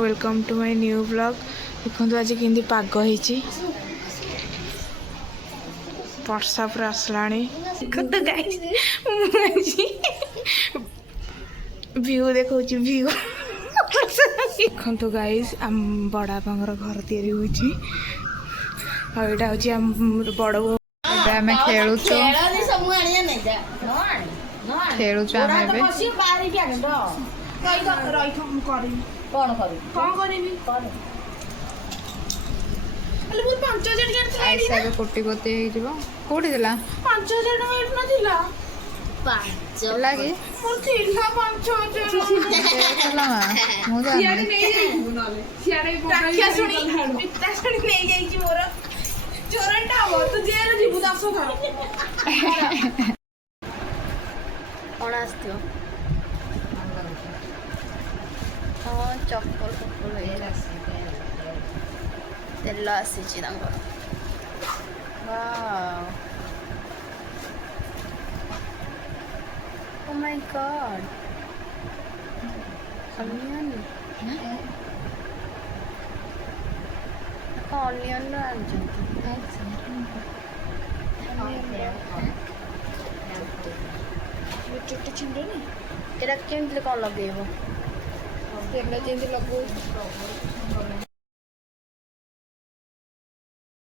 Welcome to my new blog. देखो आज केंदी पाग होईची वर्षा पूरा आसला देखो तो गाइस व्यू देखो व्यू देखो तो गाइस आम बड़ा बांगर घर तैयारी होईची आ एटा होची आम बड़ आम खेलु कोटी कोटी कौटी देला 5000 टका लगी कौन आसो हाँ चप्पल फप्पल तेल आसी Oh my god. Onion. Onion लो चुट्टी छिंडे नहीं तेरा केमती कौन लगे वो तेल जेमती लगो